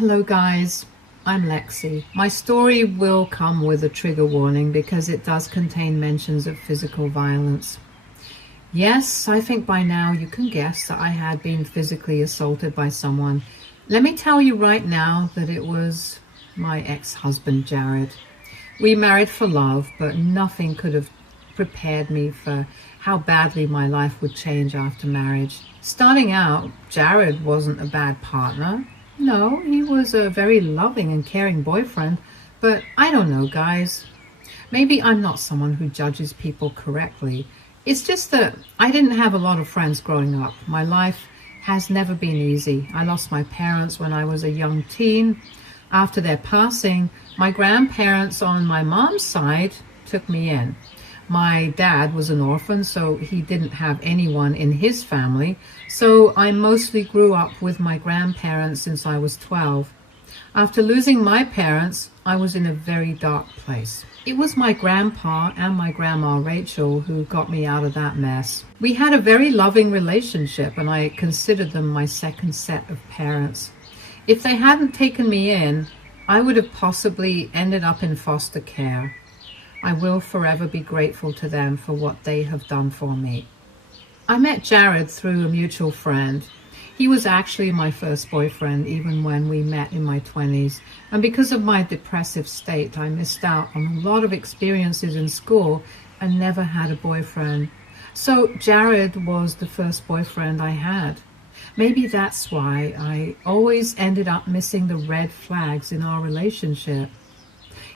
Hello guys, I'm Lexi. My story will come with a trigger warning because it does contain mentions of physical violence. Yes, I think by now you can guess that I had been physically assaulted by someone. Let me tell you right now that it was my ex-husband, Jared. We married for love, but nothing could have prepared me for how badly my life would change after marriage. Starting out, Jared wasn't a bad partner. No, he was a very loving and caring boyfriend, but I don't know, guys. Maybe I'm not someone who judges people correctly. It's just that I didn't have a lot of friends growing up. My life has never been easy. I lost my parents when I was a young teen. After their passing, my grandparents on my mom's side took me in. My dad was an orphan, so he didn't have anyone in his family, so I mostly grew up with my grandparents since I was 12. After losing my parents, I was in a very dark place. It was my grandpa and my grandma Rachel who got me out of that mess. We had a very loving relationship, and I considered them my second set of parents. If they hadn't taken me in, I would have possibly ended up in foster care. I will forever be grateful to them for what they have done for me. I met Jared through a mutual friend. He was actually my first boyfriend even when we met in my 20s, and because of my depressive state, I missed out on a lot of experiences in school and never had a boyfriend. So Jared was the first boyfriend I had. Maybe that's why I always ended up missing the red flags in our relationship.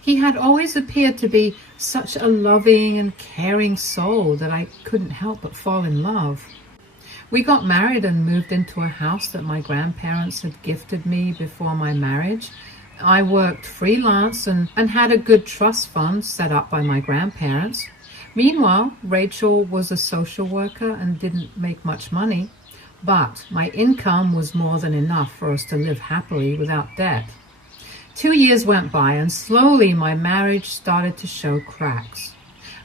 He had always appeared to be such a loving and caring soul that I couldn't help but fall in love. We got married and moved into a house that my grandparents had gifted me before my marriage. I worked freelance and had a good trust fund set up by my grandparents. Meanwhile, Rachel was a social worker and didn't make much money, but my income was more than enough for us to live happily without debt. 2 years went by, and slowly my marriage started to show cracks.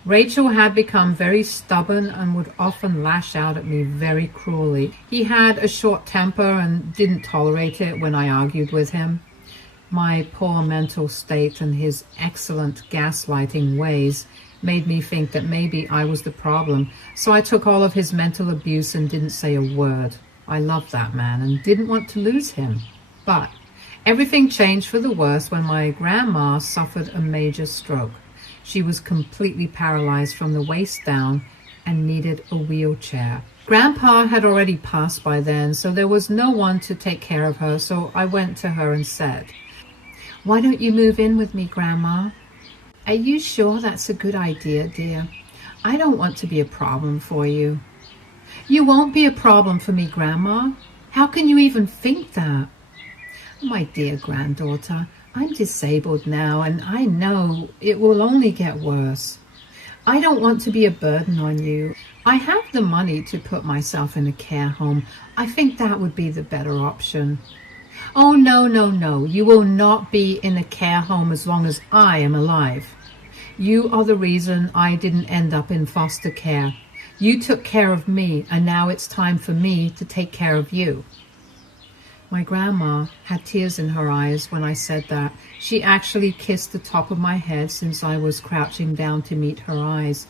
Rachel had become very stubborn and would often lash out at me very cruelly. He had a short temper and didn't tolerate it when I argued with him. My poor mental state and his excellent gaslighting ways made me think that maybe I was the problem, so I took all of his mental abuse and didn't say a word. I loved that man and didn't want to lose him. But everything changed for the worse when my grandma suffered a major stroke. She was completely paralyzed from the waist down and needed a wheelchair. Grandpa had already passed by then, so there was no one to take care of her, so I went to her and said, "Why don't you move in with me, Grandma?" "Are you sure that's a good idea, dear? I don't want to be a problem for you." "You won't be a problem for me, Grandma. How can you even think that?" "My dear granddaughter, I'm disabled now, and I know it will only get worse. I don't want to be a burden on you. I have the money to put myself in a care home. I think that would be the better option." "Oh, no, no, no. You will not be in a care home as long as I am alive. You are the reason I didn't end up in foster care. You took care of me, and now it's time for me to take care of you." My grandma had tears in her eyes when I said that. She actually kissed the top of my head since I was crouching down to meet her eyes.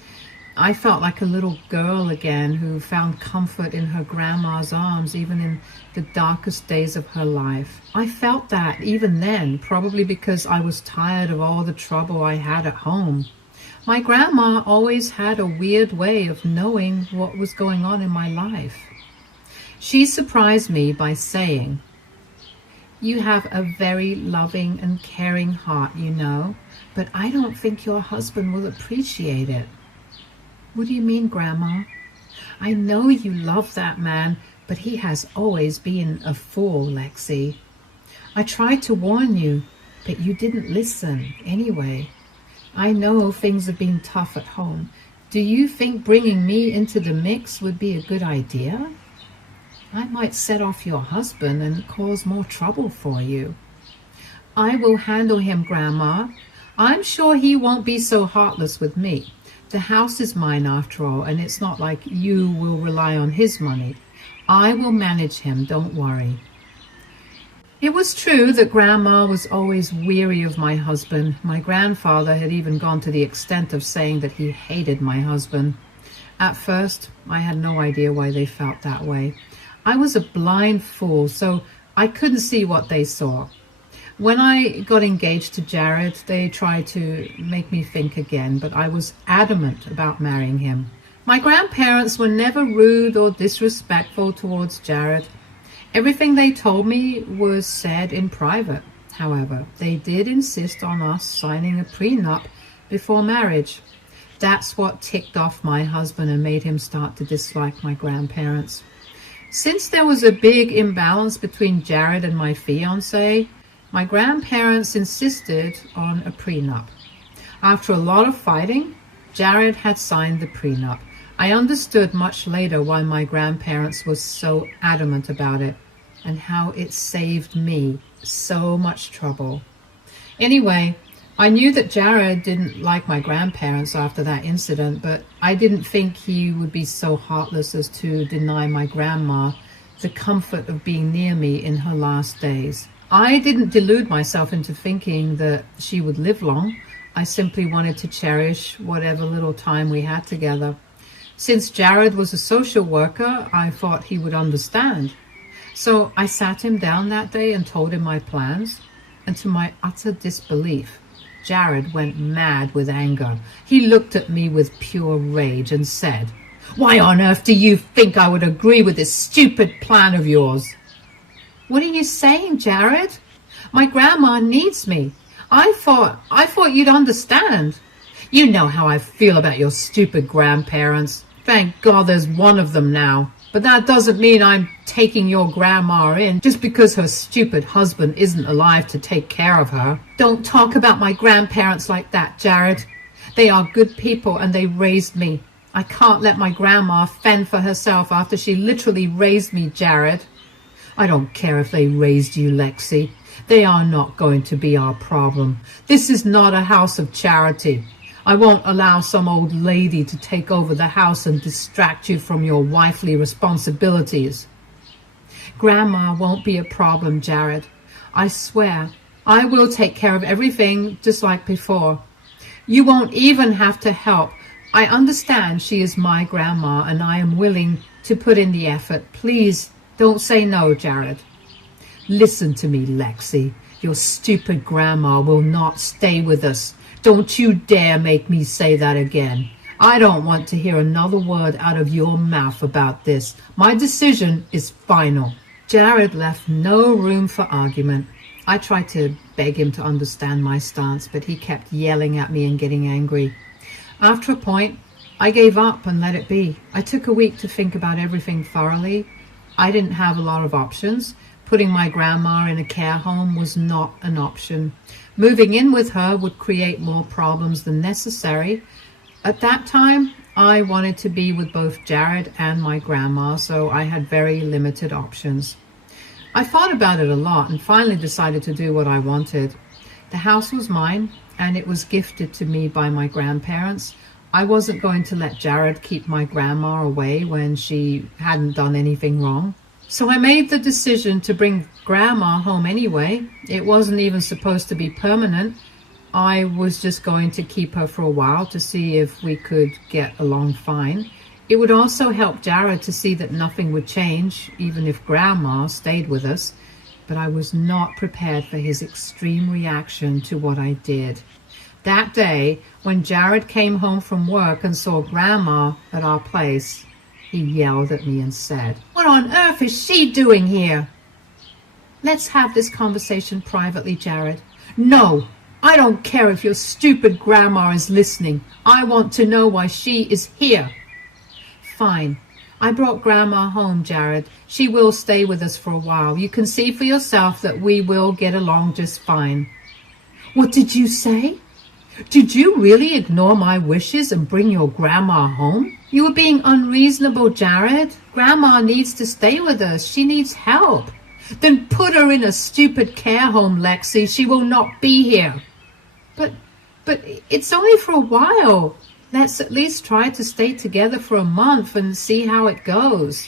I felt like a little girl again who found comfort in her grandma's arms even in the darkest days of her life. I felt that even then, probably because I was tired of all the trouble I had at home. My grandma always had a weird way of knowing what was going on in my life. She surprised me by saying, "You have a very loving and caring heart, you know, but I don't think your husband will appreciate it." "What do you mean, Grandma?" "I know you love that man, but he has always been a fool, Lexi. I tried to warn you, but you didn't listen anyway. I know things have been tough at home. Do you think bringing me into the mix would be a good idea? I might set off your husband and cause more trouble for you." "I will handle him, Grandma. I'm sure he won't be so heartless with me. The house is mine after all, and it's not like you will rely on his money. I will manage him, don't worry." It was true that Grandma was always weary of my husband. My grandfather had even gone to the extent of saying that he hated my husband. At first, I had no idea why they felt that way. I was a blind fool, so I couldn't see what they saw. When I got engaged to Jared, they tried to make me think again, but I was adamant about marrying him. My grandparents were never rude or disrespectful towards Jared. Everything they told me was said in private. However, they did insist on us signing a prenup before marriage. That's what ticked off my husband and made him start to dislike my grandparents. Since there was a big imbalance between Jared and my fiancé, my grandparents insisted on a prenup. After a lot of fighting, Jared had signed the prenup. I understood much later why my grandparents were so adamant about it and how it saved me so much trouble. Anyway, I knew that Jared didn't like my grandparents after that incident, but I didn't think he would be so heartless as to deny my grandma the comfort of being near me in her last days. I didn't delude myself into thinking that she would live long. I simply wanted to cherish whatever little time we had together. Since Jared was a social worker, I thought he would understand. So I sat him down that day and told him my plans, and to my utter disbelief, Jared went mad with anger. He looked at me with pure rage and said, "Why on earth do you think I would agree with this stupid plan of yours?" "What are you saying, Jared? My grandma needs me. I thought you'd understand." "You know how I feel about your stupid grandparents. Thank God there's one of them now. But that doesn't mean I'm taking your grandma in just because her stupid husband isn't alive to take care of her." "Don't talk about my grandparents like that, Jared. They are good people and they raised me. I can't let my grandma fend for herself after she literally raised me, Jared." "I don't care if they raised you, Lexi. They are not going to be our problem. This is not a house of charity. I won't allow some old lady to take over the house and distract you from your wifely responsibilities." "Grandma won't be a problem, Jared. I swear I will take care of everything just like before. You won't even have to help. I understand she is my grandma and I am willing to put in the effort. Please don't say no, Jared." "Listen to me, Lexi. Your stupid grandma will not stay with us. Don't you dare make me say that again. I don't want to hear another word out of your mouth about this. My decision is final." Jared left no room for argument. I tried to beg him to understand my stance, but he kept yelling at me and getting angry. After a point, I gave up and let it be. I took a week to think about everything thoroughly. I didn't have a lot of options. Putting my grandma in a care home was not an option. Moving in with her would create more problems than necessary. At that time, I wanted to be with both Jared and my grandma, so I had very limited options. I thought about it a lot and finally decided to do what I wanted. The house was mine, and it was gifted to me by my grandparents. I wasn't going to let Jared keep my grandma away when she hadn't done anything wrong. So I made the decision to bring Grandma home anyway. It wasn't even supposed to be permanent. I was just going to keep her for a while to see if we could get along fine. It would also help Jared to see that nothing would change, even if Grandma stayed with us. But I was not prepared for his extreme reaction to what I did. That day, when Jared came home from work and saw Grandma at our place, he yelled at me and said, "What on earth is she doing here?" "Let's have this conversation privately, Jared." "No, I don't care if your stupid grandma is listening. I want to know why she is here." "Fine. I brought Grandma home, Jared. She will stay with us for a while. You can see for yourself that we will get along just fine." "What did you say? Did you really ignore my wishes and bring your grandma home?" "You were being unreasonable, Jared. Grandma needs to stay with us. She needs help." "Then put her in a stupid care home, Lexi. She will not be here." But it's only for a while. Let's at least try to stay together for a month and see how it goes.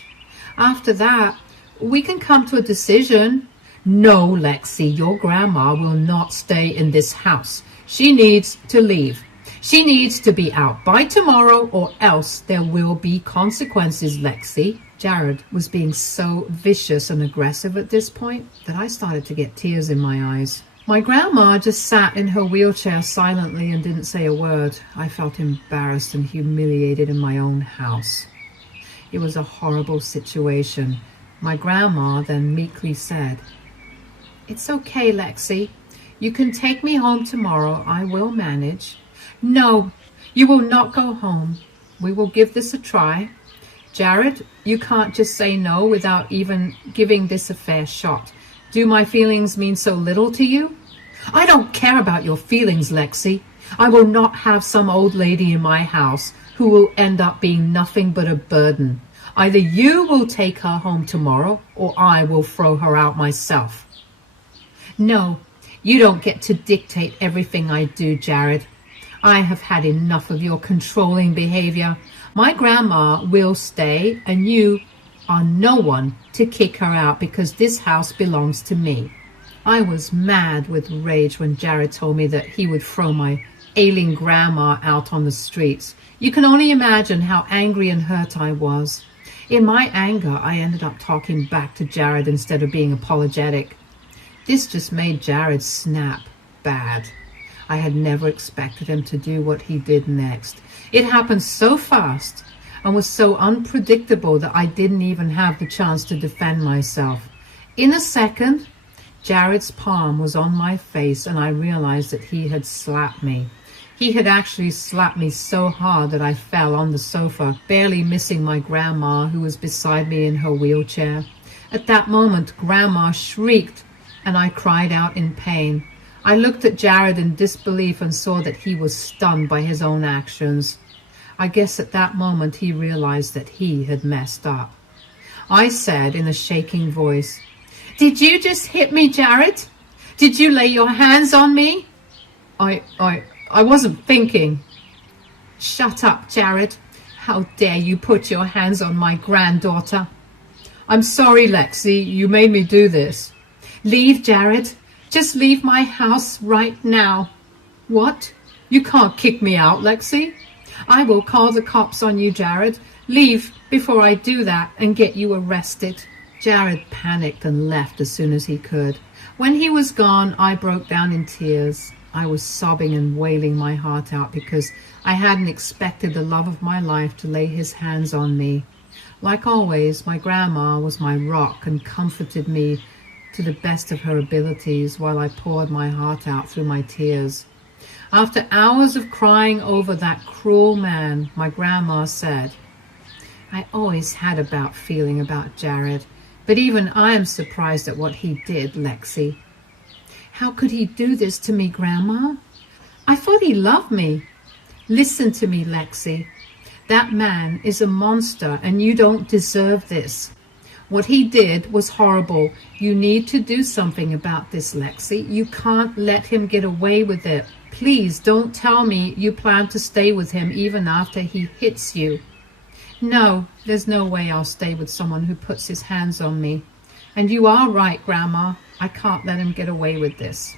After that, we can come to a decision. No, Lexi, your grandma will not stay in this house. She needs to leave. She needs to be out by tomorrow, or else there will be consequences, Lexi. Jared was being so vicious and aggressive at this point that I started to get tears in my eyes. My grandma just sat in her wheelchair silently and didn't say a word. I felt embarrassed and humiliated in my own house. It was a horrible situation. My grandma then meekly said, "It's okay, Lexi. You can take me home tomorrow. I will manage." "No, you will not go home. We will give this a try. Jared, you can't just say no without even giving this a fair shot. Do my feelings mean so little to you?" "I don't care about your feelings, Lexi. I will not have some old lady in my house who will end up being nothing but a burden. Either you will take her home tomorrow, or I will throw her out myself." "No, you don't get to dictate everything I do, Jared. I have had enough of your controlling behavior. My grandma will stay, and you are no one to kick her out because this house belongs to me." I was mad with rage when Jared told me that he would throw my ailing grandma out on the streets. You can only imagine how angry and hurt I was. In my anger, I ended up talking back to Jared instead of being apologetic. This just made Jared snap bad. I had never expected him to do what he did next. It happened so fast and was so unpredictable that I didn't even have the chance to defend myself. In a second, Jared's palm was on my face and I realized that he had slapped me. He had actually slapped me so hard that I fell on the sofa, barely missing my grandma, who was beside me in her wheelchair. At that moment, Grandma shrieked and I cried out in pain. I looked at Jared in disbelief and saw that he was stunned by his own actions. I guess at that moment he realized that he had messed up. I said in a shaking voice, "Did you just hit me, Jared? Did you lay your hands on me?" I wasn't thinking." "Shut up, Jared. How dare you put your hands on my granddaughter?" "I'm sorry, Lexi. You made me do this." "Leave, Jared. Just leave my house right now." "What? You can't kick me out, Lexi." "I will call the cops on you, Jared. Leave before I do that and get you arrested." Jared panicked and left as soon as he could. When he was gone, I broke down in tears. I was sobbing and wailing my heart out because I hadn't expected the love of my life to lay his hands on me. Like always, my grandma was my rock and comforted me to the best of her abilities while I poured my heart out through my tears. After hours of crying over that cruel man, my grandma said, "I always had a bad feeling about Jared, but even I am surprised at what he did, Lexi." "How could he do this to me, Grandma? I thought he loved me." "Listen to me, Lexi. That man is a monster and you don't deserve this. What he did was horrible. You need to do something about this, Lexi. You can't let him get away with it. Please don't tell me you plan to stay with him even after he hits you." "No, there's no way I'll stay with someone who puts his hands on me. And you are right, Grandma. I can't let him get away with this."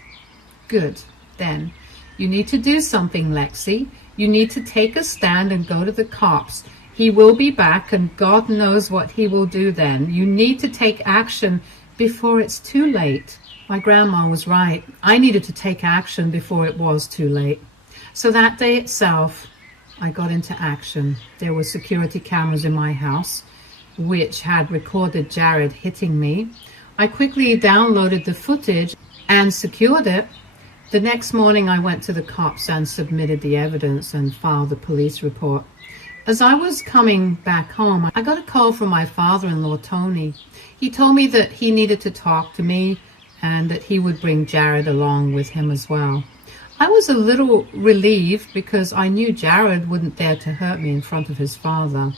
"Good. Then you need to do something, Lexi. You need to take a stand and go to the cops. He will be back and God knows what he will do then. You need to take action before it's too late." My grandma was right. I needed to take action before it was too late. So that day itself, I got into action. There were security cameras in my house, which had recorded Jared hitting me. I quickly downloaded the footage and secured it. The next morning I went to the cops and submitted the evidence and filed the police report. As I was coming back home, I got a call from my father-in-law, Tony. He told me that he needed to talk to me and that he would bring Jared along with him as well. I was a little relieved because I knew Jared wouldn't dare to hurt me in front of his father.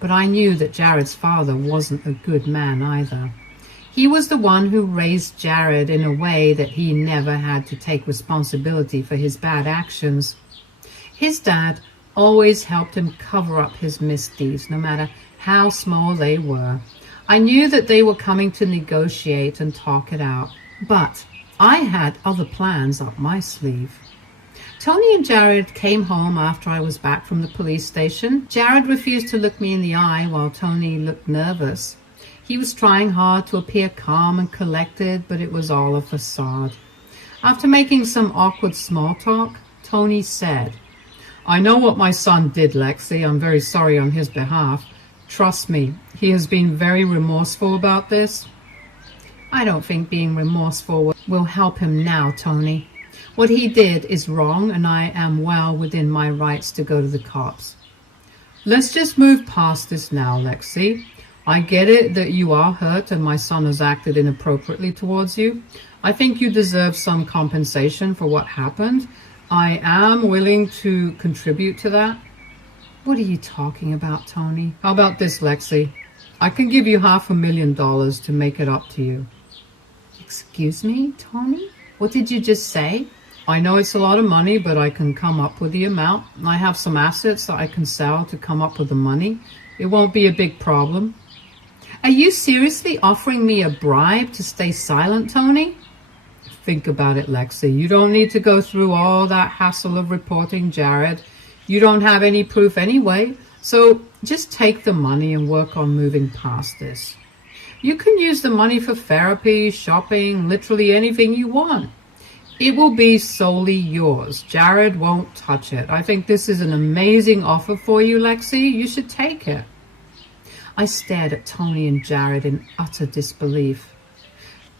But I knew that Jared's father wasn't a good man either. He was the one who raised Jared in a way that he never had to take responsibility for his bad actions. His dad always helped him cover up his misdeeds, no matter how small they were. I knew that they were coming to negotiate and talk it out, but I had other plans up my sleeve. Tony and Jared came home after I was back from the police station. Jared refused to look me in the eye while Tony looked nervous. He was trying hard to appear calm and collected, but it was all a facade. After making some awkward small talk, Tony said, "I know what my son did, Lexi. I'm very sorry on his behalf. Trust me, he has been very remorseful about this." "I don't think being remorseful will help him now, Tony. What he did is wrong, and I am well within my rights to go to the cops." "Let's just move past this now, Lexi. I get it that you are hurt and my son has acted inappropriately towards you. I think you deserve some compensation for what happened. I am willing to contribute to that." "What are you talking about, Tony?" "How about this, Lexi? I can give you $500,000 to make it up to you." "Excuse me, Tony? What did you just say?" "I know it's a lot of money, but I can come up with the amount. I have some assets that I can sell to come up with the money. It won't be a big problem." "Are you seriously offering me a bribe to stay silent, Tony?" "Think about it, Lexi. You don't need to go through all that hassle of reporting Jared. You don't have any proof anyway, so just take the money and work on moving past this. You can use the money for therapy, shopping, literally anything you want. It will be solely yours. Jared won't touch it. I think this is an amazing offer for you, Lexi. You should take it." I stared at Tony and Jared in utter disbelief.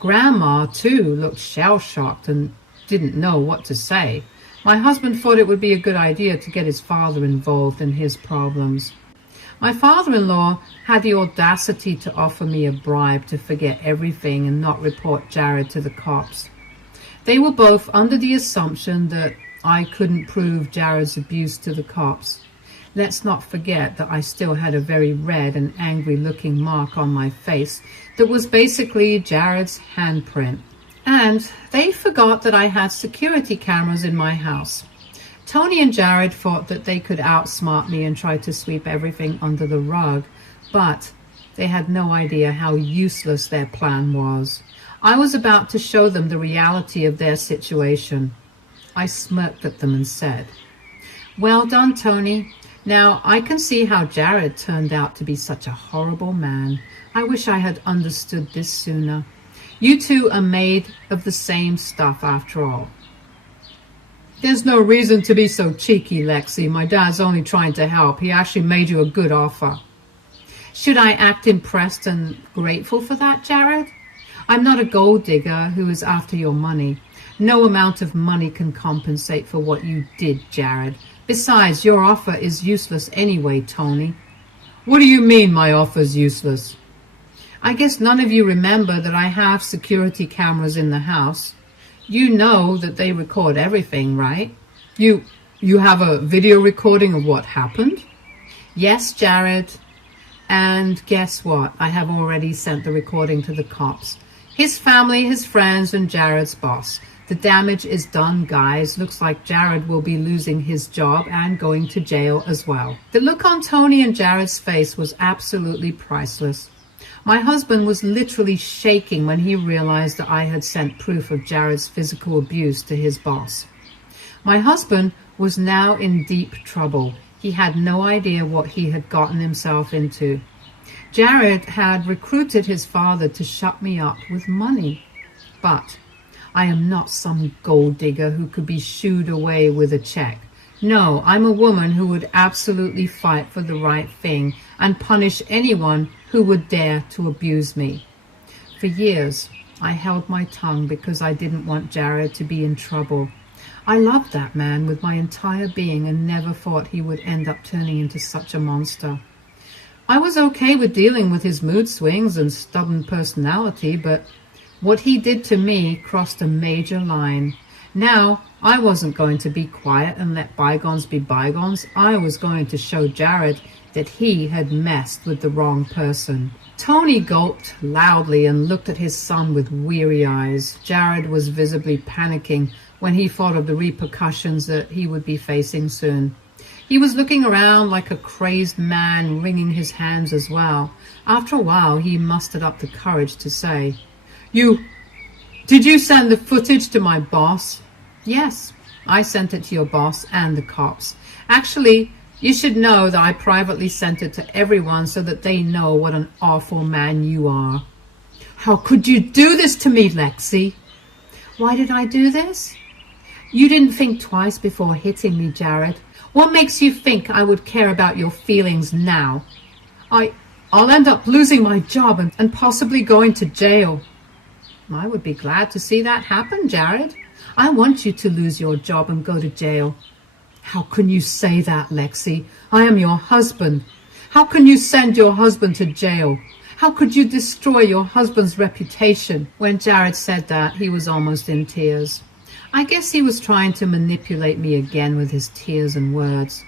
Grandma, too, looked shell-shocked and didn't know what to say. My husband thought it would be a good idea to get his father involved in his problems. My father-in-law had the audacity to offer me a bribe to forget everything and not report Jared to the cops. They were both under the assumption that I couldn't prove Jared's abuse to the cops. Let's not forget that I still had a very red and angry-looking mark on my face that was basically Jared's handprint. And they forgot that I had security cameras in my house. Tony and Jared thought that they could outsmart me and try to sweep everything under the rug, but they had no idea how useless their plan was. I was about to show them the reality of their situation. I smirked at them and said, "Well done, Tony. Now, I can see how Jared turned out to be such a horrible man. I wish I had understood this sooner. You two are made of the same stuff after all." "There's no reason to be so cheeky, Lexi. My dad's only trying to help. He actually made you a good offer." "Should I act impressed and grateful for that, Jared? I'm not a gold digger who is after your money. No amount of money can compensate for what you did, Jared. Besides, your offer is useless anyway, Tony." "What do you mean my offer's useless?" "I guess none of you remember that I have security cameras in the house. You know that they record everything, right?" You have a video recording of what happened?" "Yes, Jared. And guess what? I have already sent the recording to the cops. His family, his friends, and Jared's boss. The damage is done, guys. Looks like Jared will be losing his job and going to jail as well." The look on Tony and Jared's face was absolutely priceless. My husband was literally shaking when he realized that I had sent proof of Jared's physical abuse to his boss. My husband was now in deep trouble. He had no idea what he had gotten himself into. Jared had recruited his father to shut me up with money. But I am not some gold digger who could be shooed away with a check. No, I'm a woman who would absolutely fight for the right thing and punish anyone who would dare to abuse me. For years, I held my tongue because I didn't want Jared to be in trouble. I loved that man with my entire being and never thought he would end up turning into such a monster. I was okay with dealing with his mood swings and stubborn personality, but what he did to me crossed a major line. Now, I wasn't going to be quiet and let bygones be bygones. I was going to show Jared that he had messed with the wrong person. Tony gulped loudly and looked at his son with weary eyes. Jared was visibly panicking when he thought of the repercussions that he would be facing soon. He was looking around like a crazed man, wringing his hands as well. After a while, he mustered up the courage to say, Did you send the footage to my boss?" "Yes, I sent it to your boss and the cops. Actually, you should know that I privately sent it to everyone so that they know what an awful man you are." "How could you do this to me, Lexi?" "Why did I do this? You didn't think twice before hitting me, Jared. What makes you think I would care about your feelings now? I'll end up losing my job and possibly going to jail." "I would be glad to see that happen, Jared. I want you to lose your job and go to jail." "How can you say that, Lexi? I am your husband. How can you send your husband to jail? How could you destroy your husband's reputation?" When Jared said that, he was almost in tears. I guess he was trying to manipulate me again with his tears and words.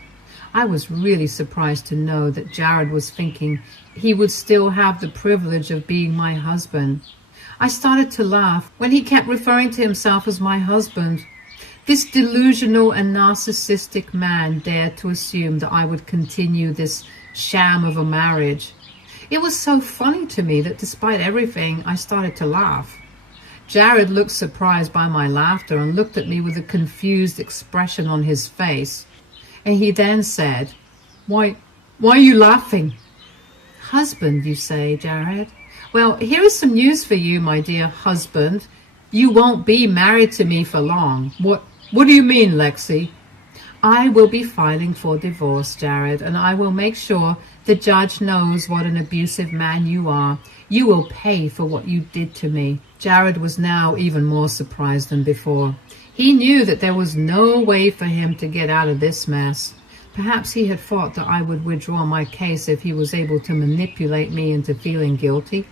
I was really surprised to know that Jared was thinking he would still have the privilege of being my husband. I started to laugh when he kept referring to himself as my husband. This delusional and narcissistic man dared to assume that I would continue this sham of a marriage. It was so funny to me that despite everything, I started to laugh. Jared looked surprised by my laughter and looked at me with a confused expression on his face. And he then said, Why are you laughing?" "Husband, you say, Jared? Well, here is some news for you, my dear husband. You won't be married to me for long." What do you mean, Lexi?" "I will be filing for divorce, Jared, and I will make sure the judge knows what an abusive man you are. You will pay for what you did to me." Jared was now even more surprised than before. He knew that there was no way for him to get out of this mess. Perhaps he had thought that I would withdraw my case if he was able to manipulate me into feeling guilty.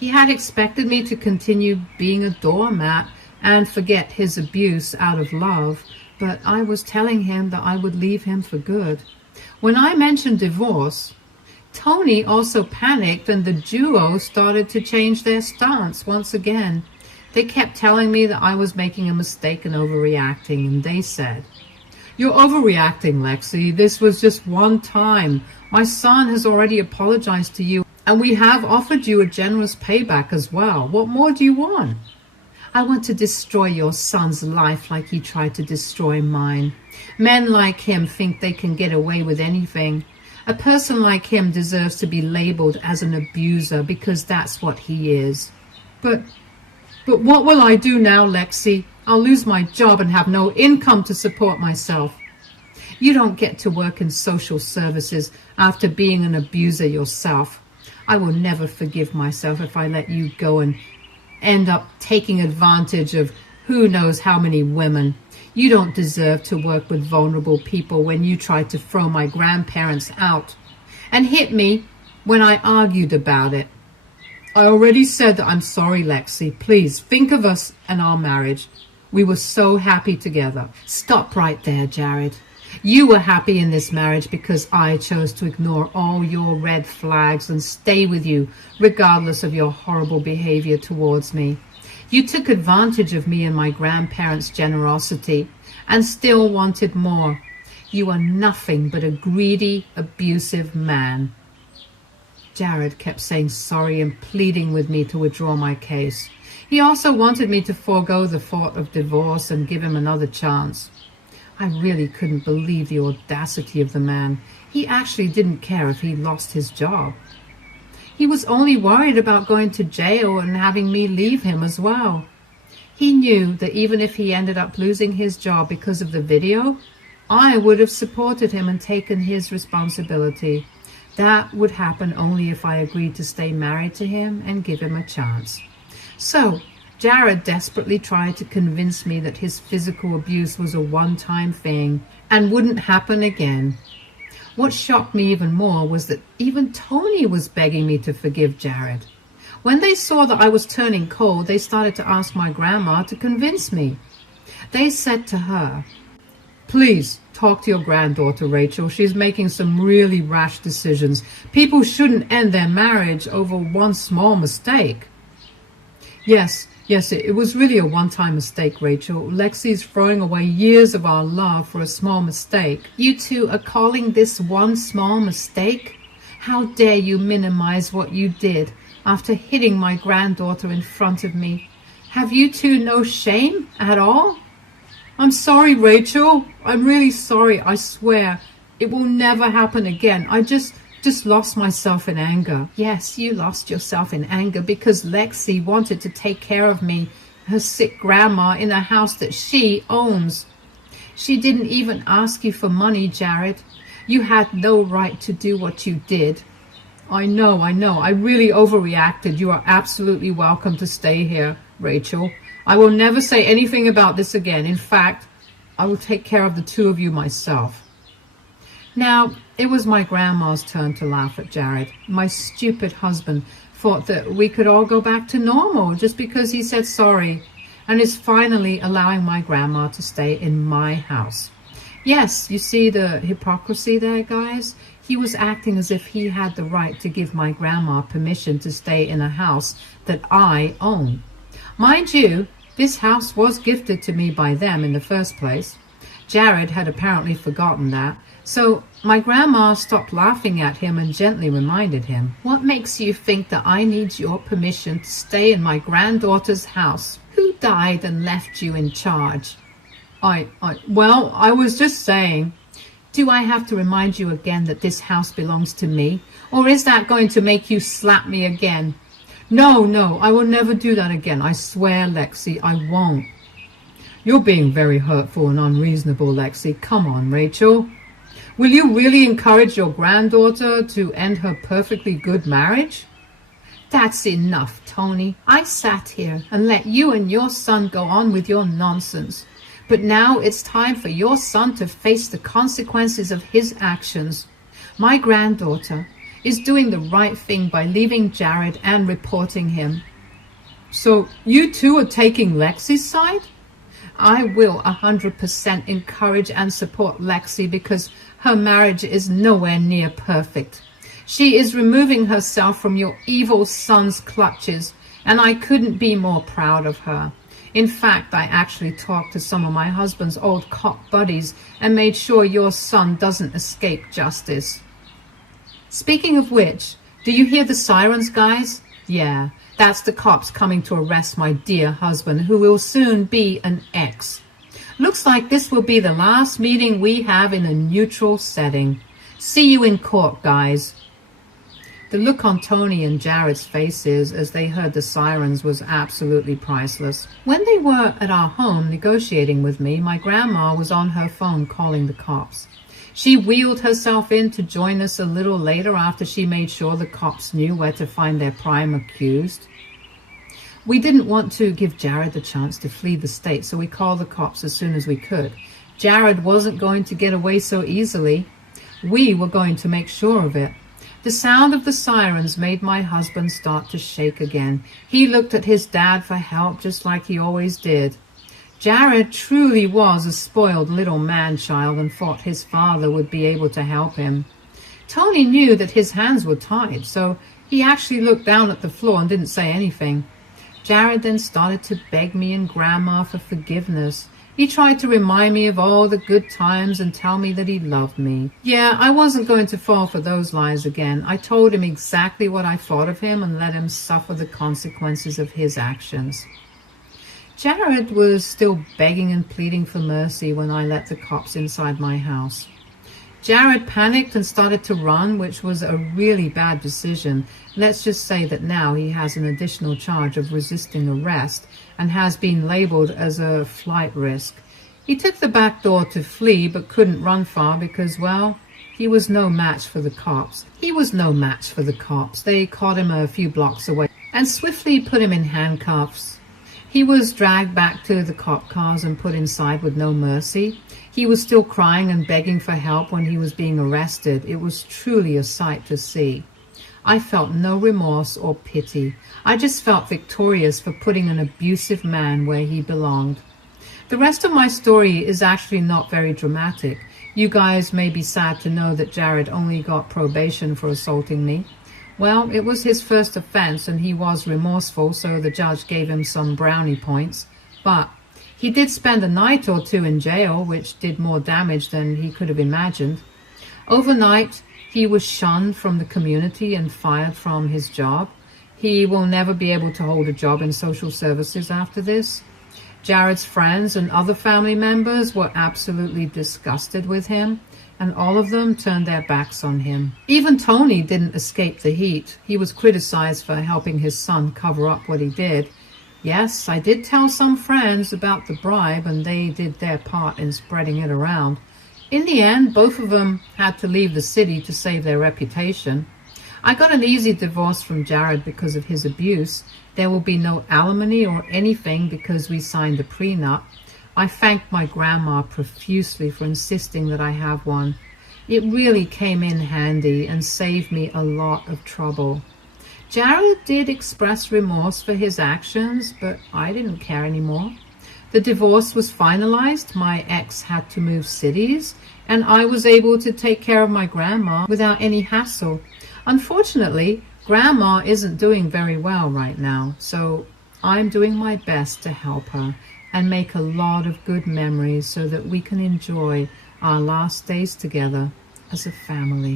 He had expected me to continue being a doormat and forget his abuse out of love, but I was telling him that I would leave him for good. When I mentioned divorce, Tony also panicked and the duo started to change their stance once again. They kept telling me that I was making a mistake and overreacting, and they said, "You're overreacting, Lexi. This was just one time. My son has already apologized to you, and we have offered you a generous payback as well. What more do you want?" "I want to destroy your son's life like he tried to destroy mine. Men like him think they can get away with anything. A person like him deserves to be labeled as an abuser because that's what he is." But what will I do now, Lexi? I'll lose my job and have no income to support myself. You don't get to work in social services after being an abuser yourself. I will never forgive myself if I let you go and end up taking advantage of who knows how many women. You don't deserve to work with vulnerable people when you tried to throw my grandparents out and hit me when I argued about it. I already said that I'm sorry, Lexi. Please think of us and our marriage. We were so happy together. Stop right there, Jared. You were happy in this marriage because I chose to ignore all your red flags and stay with you regardless of your horrible behavior towards me. You took advantage of me and my grandparents' generosity and still wanted more. You are nothing but a greedy, abusive man. Jared kept saying sorry and pleading with me to withdraw my case. He also wanted me to forego the thought of divorce and give him another chance. I really couldn't believe the audacity of the man. He actually didn't care if he lost his job. He was only worried about going to jail and having me leave him as well. He knew that even if he ended up losing his job because of the video, I would have supported him and taken his responsibility. That would happen only if I agreed to stay married to him and give him a chance. So, Jared desperately tried to convince me that his physical abuse was a one-time thing and wouldn't happen again. What shocked me even more was that even Tony was begging me to forgive Jared. When they saw that I was turning cold, they started to ask my grandma to convince me. They said to her, "Please talk to your granddaughter, Rachel. She's making some really rash decisions. People shouldn't end their marriage over one small mistake." Yes, Yes, it was really a one-time mistake, Rachel. Lexi's throwing away years of our love for a small mistake. You two are calling this one small mistake? How dare you minimize what you did after hitting my granddaughter in front of me? Have you two no shame at all? I'm sorry, Rachel. I'm really sorry, I swear. It will never happen again. I just lost myself in anger. Yes, you lost yourself in anger because Lexi wanted to take care of me, her sick grandma, in a house that she owns. She didn't even ask you for money, Jared. You had no right to do what you did. I know. I really overreacted. You are absolutely welcome to stay here, Rachel. I will never say anything about this again. In fact, I will take care of the two of you myself. Now, it was my grandma's turn to laugh at Jared. My stupid husband thought that we could all go back to normal just because he said sorry, and is finally allowing my grandma to stay in my house. Yes, you see the hypocrisy there, guys? He was acting as if he had the right to give my grandma permission to stay in a house that I own. Mind you, this house was gifted to me by them in the first place. Jared had apparently forgotten that, so my grandma stopped laughing at him and gently reminded him, "What makes you think that I need your permission to stay in my granddaughter's house? Who died and left you in charge?" Well, I was just saying. Do I have to remind you again that this house belongs to me? Or is that going to make you slap me again? No, I will never do that again. I swear, Lexi, I won't. You're being very hurtful and unreasonable, Lexi. Come on, Rachel. Will you really encourage your granddaughter to end her perfectly good marriage? That's enough, Tony. I sat here and let you and your son go on with your nonsense. But now it's time for your son to face the consequences of his actions. My granddaughter is doing the right thing by leaving Jared and reporting him. So you two are taking Lexi's side? I will 100% encourage and support Lexi because her marriage is nowhere near perfect. She is removing herself from your evil son's clutches, and I couldn't be more proud of her. In fact, I actually talked to some of my husband's old cop buddies and made sure your son doesn't escape justice. Speaking of which, do you hear the sirens, guys? Yeah, that's the cops coming to arrest my dear husband, who will soon be an ex. Looks like this will be the last meeting we have in a neutral setting. See you in court, guys. The look on Tony and Jared's faces as they heard the sirens was absolutely priceless. When they were at our home negotiating with me, my grandma was on her phone calling the cops. She wheeled herself in to join us a little later after she made sure the cops knew where to find their prime accused. We didn't want to give Jared the chance to flee the state, so we called the cops as soon as we could. Jared wasn't going to get away so easily. We were going to make sure of it. The sound of the sirens made my husband start to shake again. He looked at his dad for help just like he always did. Jared truly was a spoiled little man-child and thought his father would be able to help him. Tony knew that his hands were tied, so he actually looked down at the floor and didn't say anything. Jared then started to beg me and Grandma for forgiveness. He tried to remind me of all the good times and tell me that he loved me. Yeah, I wasn't going to fall for those lies again. I told him exactly what I thought of him and let him suffer the consequences of his actions. Jared was still begging and pleading for mercy when I let the cops inside my house. Jared panicked and started to run, which was a really bad decision. Let's just say that now he has an additional charge of resisting arrest and has been labeled as a flight risk. He took the back door to flee but couldn't run far because, well, he was no match for the cops. They caught him a few blocks away and swiftly put him in handcuffs. He was dragged back to the cop cars and put inside with no mercy. He was still crying and begging for help when he was being arrested. It was truly a sight to see. I felt no remorse or pity. I just felt victorious for putting an abusive man where he belonged. The rest of my story is actually not very dramatic. You guys may be sad to know that Jared only got probation for assaulting me. Well, it was his first offense and he was remorseful, so the judge gave him some brownie points. But he did spend a night or two in jail, which did more damage than he could have imagined. Overnight, he was shunned from the community and fired from his job. He will never be able to hold a job in social services after this. Jared's friends and other family members were absolutely disgusted with him, and all of them turned their backs on him. Even Tony didn't escape the heat. He was criticized for helping his son cover up what he did. Yes, I did tell some friends about the bribe, and they did their part in spreading it around. In the end, both of them had to leave the city to save their reputation. I got an easy divorce from Jared because of his abuse. There will be no alimony or anything because we signed a prenup. I thanked my grandma profusely for insisting that I have one. It really came in handy and saved me a lot of trouble. Jared did express remorse for his actions, but I didn't care anymore. The divorce was finalized, my ex had to move cities, and I was able to take care of my grandma without any hassle. Unfortunately, Grandma isn't doing very well right now, so I'm doing my best to help her and make a lot of good memories so that we can enjoy our last days together as a family.